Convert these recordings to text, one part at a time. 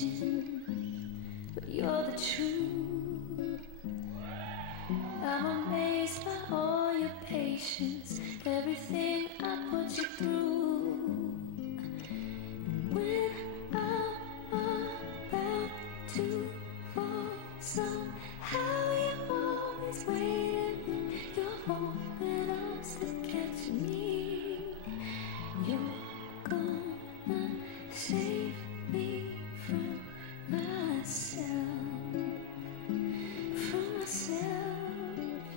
changing, but you're the truth. I'm amazed by all your patience, everything I put you through. When I'm about to fall, somehow you're always waiting. You're hoping I'm still catching me. You're gonna save me from myself,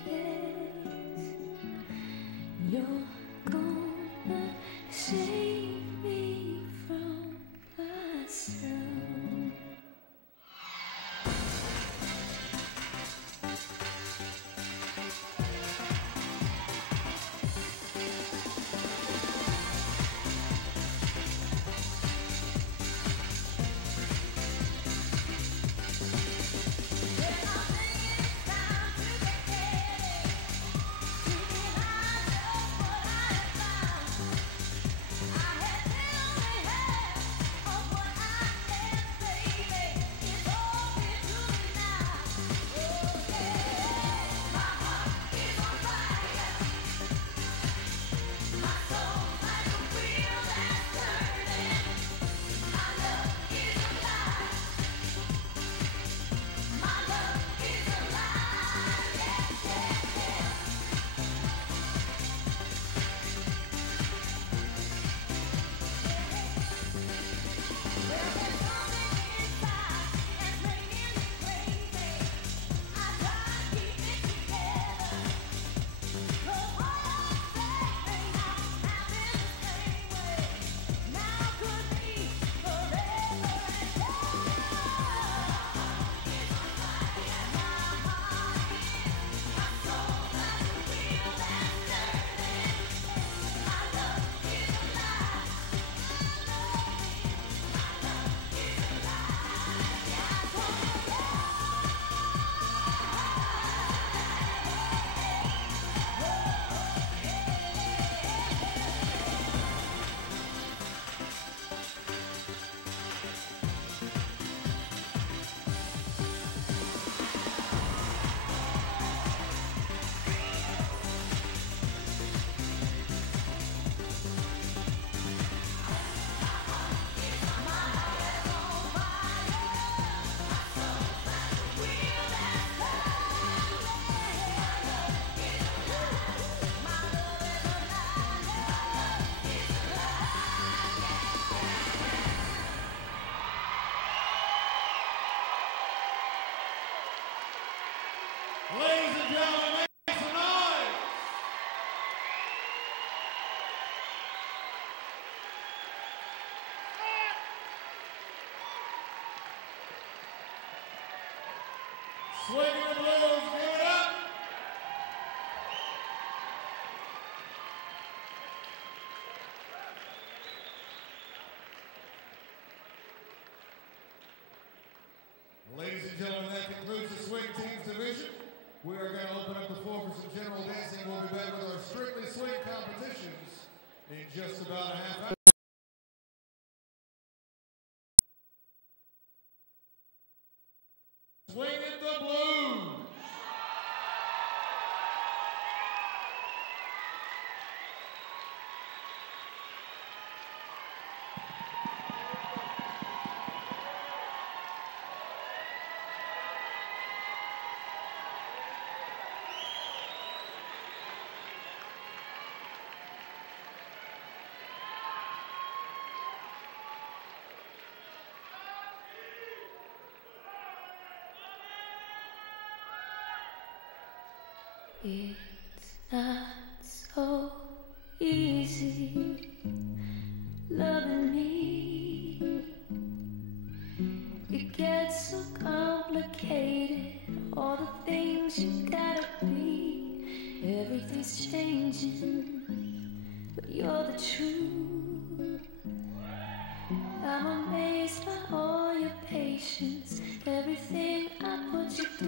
yes. You're gonna save me from myself. Ladies and gentlemen, make some noise! Swinging the blues, give it up! Ladies and gentlemen, that concludes the Swing Team's division. We are going to open up the floor for some general dancing. We'll be back with our Strictly Swing competitions in just about a half hour. Swinging the blues. It's not so easy loving me. It gets so complicated, all the things you gotta be. Everything's changing, but you're the truth. I'm amazed by all your patience, everything I put you through.